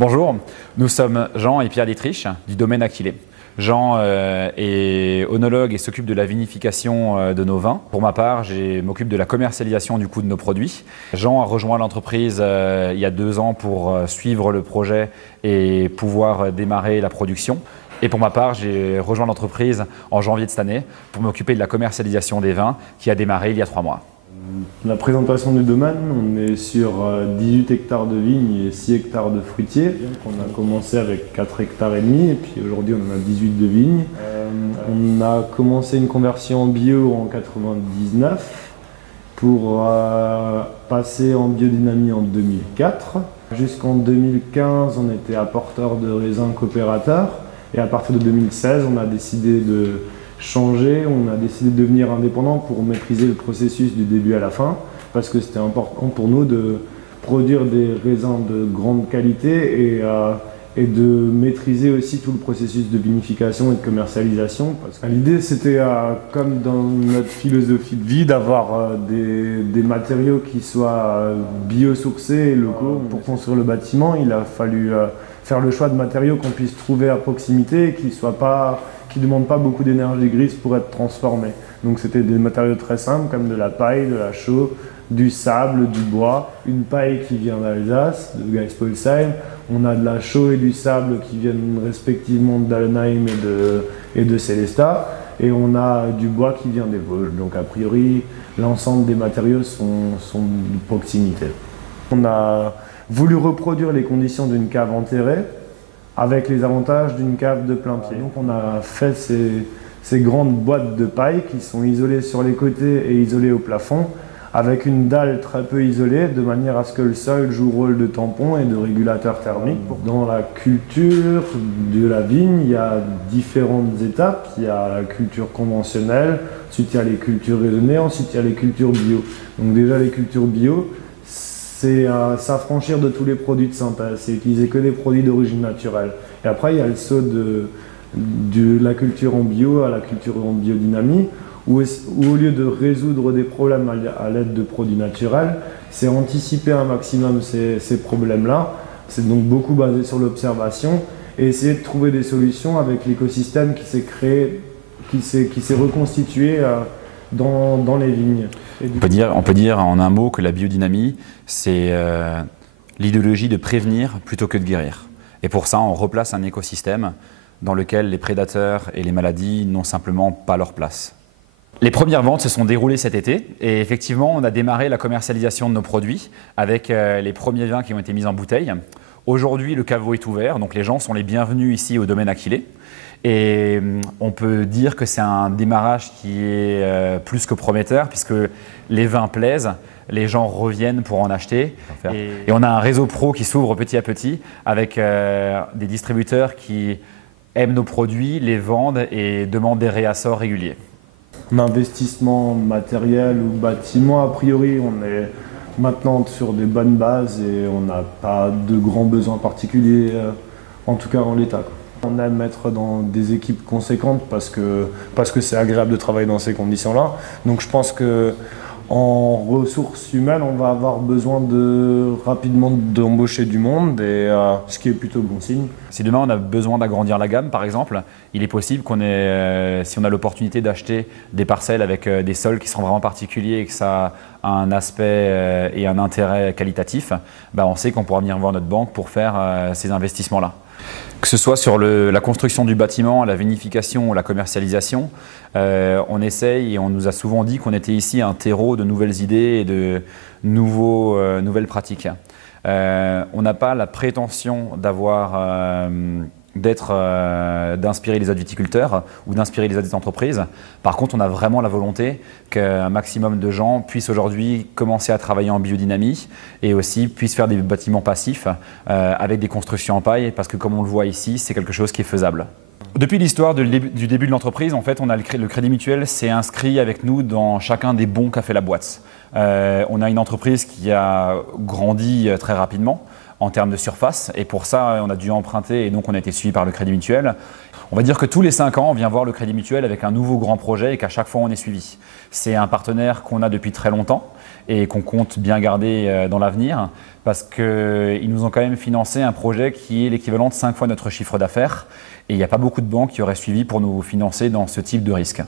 Bonjour, nous sommes Jean et Pierre Dietrich du domaine Aquilée. Jean est œnologue et s'occupe de la vinification de nos vins. Pour ma part, je m'occupe de la commercialisation du coup de nos produits. Jean a rejoint l'entreprise il y a 2 ans pour suivre le projet et pouvoir démarrer la production. Et pour ma part, j'ai rejoint l'entreprise en janvier de cette année pour m'occuper de la commercialisation des vins qui a démarré il y a 3 mois. La présentation du domaine, on est sur 18 hectares de vignes et 6 hectares de fruitiers. On a commencé avec 4 hectares et demi et puis aujourd'hui on en a 18 de vignes. On a commencé une conversion en bio en 99 pour passer en biodynamie en 2004. Jusqu'en 2015, on était apporteur de raisins coopérateurs et à partir de 2016, on a décidé de changer, on a décidé de devenir indépendant pour maîtriser le processus du début à la fin parce que c'était important pour nous de produire des raisins de grande qualité et de maîtriser aussi tout le processus de vinification et de commercialisation. L'idée c'était, comme dans notre philosophie de vie, d'avoir des matériaux qui soient biosourcés et locaux. Pour construire le bâtiment, il a fallu faire le choix de matériaux qu'on puisse trouver à proximité et qui ne demandent pas beaucoup d'énergie grise pour être transformés. Donc c'était des matériaux très simples comme de la paille, de la chaux, du sable, du bois. Une paille qui vient d'Alsace, de Geispolsheim. On a de la chaux et du sable qui viennent respectivement d'Allenheim et de Sélestat. Et on a du bois qui vient des Vosges. Donc a priori, l'ensemble des matériaux sont de proximité. On a voulu reproduire les conditions d'une cave enterrée avec les avantages d'une cave de plein pied. Donc on a fait ces grandes boîtes de paille qui sont isolées sur les côtés et isolées au plafond avec une dalle très peu isolée de manière à ce que le sol joue rôle de tampon et de régulateur thermique. Dans la culture de la vigne, il y a différentes étapes. Il y a la culture conventionnelle, ensuite il y a les cultures raisonnées, ensuite il y a les cultures bio. Donc déjà les cultures bio, c'est s'affranchir de tous les produits de synthèse, c'est utiliser que des produits d'origine naturelle. Et après, il y a le saut de la culture en bio à la culture en biodynamie, où au lieu de résoudre des problèmes à l'aide de produits naturels, c'est anticiper un maximum ces problèmes-là. C'est donc beaucoup basé sur l'observation et essayer de trouver des solutions avec l'écosystème qui s'est créé, qui s'est reconstitué dans les vignes. On peut dire en un mot que la biodynamie, c'est l'idéologie de prévenir plutôt que de guérir. Et pour ça, on replace un écosystème dans lequel les prédateurs et les maladies n'ont simplement pas leur place. Les premières ventes se sont déroulées cet été et effectivement, on a démarré la commercialisation de nos produits avec les premiers vins qui ont été mis en bouteille. Aujourd'hui, le caveau est ouvert, donc les gens sont les bienvenus ici au domaine Aquilée. Et on peut dire que c'est un démarrage qui est plus que prometteur puisque les vins plaisent, les gens reviennent pour en acheter. Et on a un réseau pro qui s'ouvre petit à petit avec des distributeurs qui aiment nos produits, les vendent et demandent des réassorts réguliers. En investissement matériel ou bâtiment, a priori, on est maintenant sur des bonnes bases et on n'a pas de grands besoins particuliers, en tout cas en l'état. On aime être dans des équipes conséquentes parce que c'est agréable de travailler dans ces conditions-là. Donc je pense qu'en ressources humaines, on va avoir besoin rapidement d'embaucher du monde, et ce qui est plutôt bon signe. Si demain on a besoin d'agrandir la gamme, par exemple, il est possible si on a l'opportunité d'acheter des parcelles avec des sols qui sont vraiment particuliers et que ça a un aspect et un intérêt qualitatif, on sait qu'on pourra venir voir notre banque pour faire ces investissements-là. Que ce soit sur la construction du bâtiment, la vinification ou la commercialisation, on essaye et on nous a souvent dit qu'on était ici un terreau de nouvelles idées et de nouvelles pratiques. On n'a pas la prétention d'inspirer les autres viticulteurs ou d'inspirer les autres entreprises. Par contre, on a vraiment la volonté qu'un maximum de gens puissent aujourd'hui commencer à travailler en biodynamie et aussi puissent faire des bâtiments passifs avec des constructions en paille parce que comme on le voit ici, c'est quelque chose qui est faisable. Depuis l'histoire du début de l'entreprise, en fait, le Crédit Mutuel s'est inscrit avec nous dans chacun des bons qu'a fait la boîte. On a une entreprise qui a grandi très rapidement. en termes de surface. Et pour ça, on a dû emprunter et donc on a été suivi par le Crédit Mutuel. On va dire que tous les 5 ans, on vient voir le Crédit Mutuel avec un nouveau grand projet et qu'à chaque fois, on est suivi. C'est un partenaire qu'on a depuis très longtemps et qu'on compte bien garder dans l'avenir parce qu'ils nous ont quand même financé un projet qui est l'équivalent de 5 fois notre chiffre d'affaires et il n'y a pas beaucoup de banques qui auraient suivi pour nous financer dans ce type de risque.